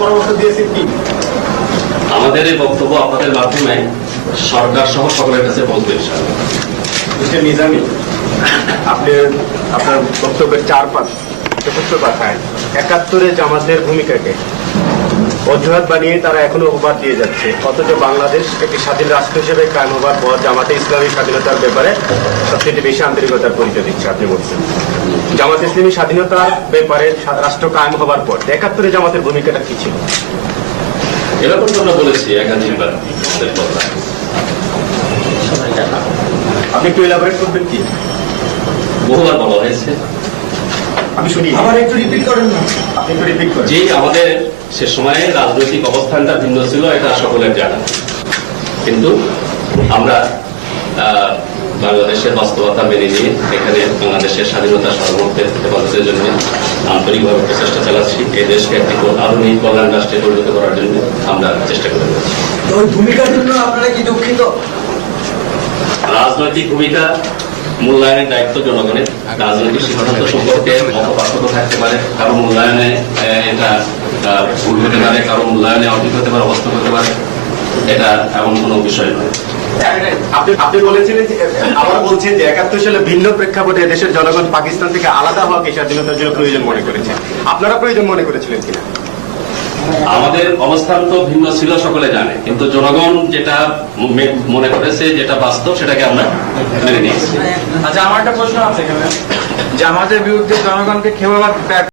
পরামর্শ দিয়েছেন কি? আমাদের এই বক্তব্য আপনাদের মাধ্যমে সরকার সহ সকলের কাছে পৌঁছবে ইনশাআল্লাহ। মিস্টার নিজামী, আপনি আপনার বক্তব্যের চতুর্থ কথায় 71-এ জামাতের ভূমিকাকে অজুহাত বানিয়ে তারা এখনো অপবাদ দিয়ে যাচ্ছে, অথচ বাংলাদেশ একটি স্বাধীন রাষ্ট্র হিসেবে কায়েম হবার পর জামাতে ইসলামী স্বাধীনতার ব্যাপারে সবচেয়ে বেশি আন্তরিকতার পরিচয় দিচ্ছে। আপনি বলছেন জামাত ইসলামী স্বাধীনতার ব্যাপারে রাষ্ট্র কায়েম হবার পর 71-এ জামাতের ভূমিকাটা কি ছিল? এরকম তো আমরা বলেছি একাধিকবার আমাদের কথা। আপনি একটু এলাবোরেট করবেন কি? বহুবার বলা হয়েছে। আমি শুনি, আবার একটু রিপিট করেন না। আপনি একটু রিপিট করেন। যে আমাদের সে সময়ে রাজনৈতিক অবস্থানটা ভিন্ন ছিল, এটা সকলের জানা। কিন্তু আমরা বাংলাদেশের বাস্তবতা মেনে নিয়ে এখানে বাংলাদেশের স্বাধীনতা সার্বভৌমত্বের হেফাজতের জন্য আন্তরিকভাবে প্রচেষ্টা চালাচ্ছি। এই দেশকে একটি আধুনিক কল্যাণ রাষ্ট্রে পরিণত করার জন্য আমরা চেষ্টা করে যাচ্ছি। ওই ভূমিকার জন্য আপনারা কি দুঃখিত? রাজনৈতিক ভূমিকা মূল্যায়নের দায়িত্ব জনগণের। রাজনৈতিক সিদ্ধান্ত সম্পর্কে মত পার্থক্য থাকতে পারে, কারো মূল্যায়নে এটা ভুল হতে পারে, কারো মূল্যায়নে অধিক হতে পারে, অবস্থা হতে পারে। এটা এমন কোনো বিষয় নয়। আপনি বলেছিলেন, আবার বলছেন যে 71 সালে ভিন্ন প্রেক্ষাপটে দেশের জনগণ পাকিস্তান থেকে আলাদা হওয়াকে স্বাধীনতার জন্য প্রয়োজন মনে করেছে। আপনারা প্রয়োজন মনে করেছিলেন কিনা? আমাদের অবস্থান তো ভিন্ন ছিল, সকলে জানে, কিন্তু জনগণ যেটা মনে করেছে, যেটা বাস্তব, সেটাকে আমরা মেনে নিয়েছি। আচ্ছা, আমার একটা প্রশ্ন আছে এখানে। জামাতের বিরুদ্ধে জনগণকে খেপাবার